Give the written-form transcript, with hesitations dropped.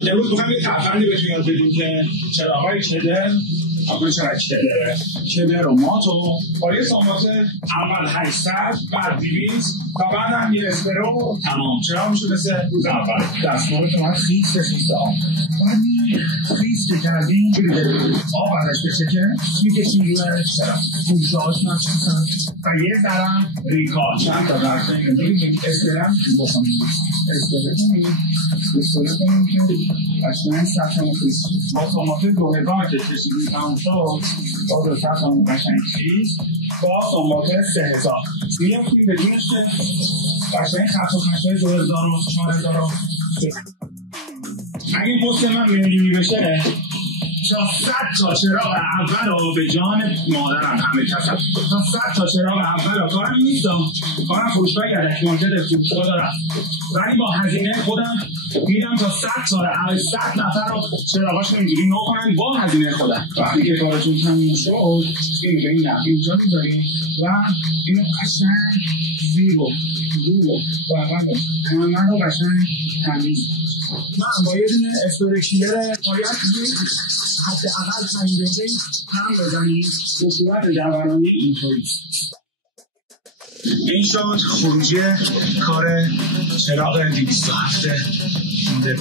امروز می‌خوایم یه تفنگی بهتون یاد بدیم که چراغ‌های کدر کدر و ماتو با یه سامات اول 800 بعد 200 و بعد هم یه اسپرو تمام. چراغ میشه مثل روز اول. دستمال که باید خیس بسیسته آب باید خیس که کردیم اینجوری بریم آب ازش بشه که میکشیم روی چراغ گوشه‌هاش نشستن و یه ذرم ریکال چند تا درسته که میگیم اسپرم بخونیم اسپرم کنیم که قشنگ سطحمون خیس با سامات 2000 که کشیدیم تمام شد با دو سطحمون قشنگ خیس با سامات 3000 میافتیم به جونش که قشنگ خط و خشای 2000 و 4000 اگه این پست من میلیونی بشه تا 100 تا چراغ اول رو به جان مادرم همه کسم تا 100 تا چراغ اول رو کارم نیستم کارم فروشگاه یدک مارکت فروشگاه دارم ولی با هزینه خودم میدم تا 100 نفر رو چراغاشون اینجوری نو کنن با هزینه خودم. وقتی که کارتون تموم شد اینجا این نفی اینجا میذاریم و اینو قشنگ زیر و همه رو قشنگ تمیز من با یه دونه استورکیلر باید حداقل 5 دقیقه هم بزنیم به صورت دورانی اینطوری. این شد خروجی کار چراغ 207 مدل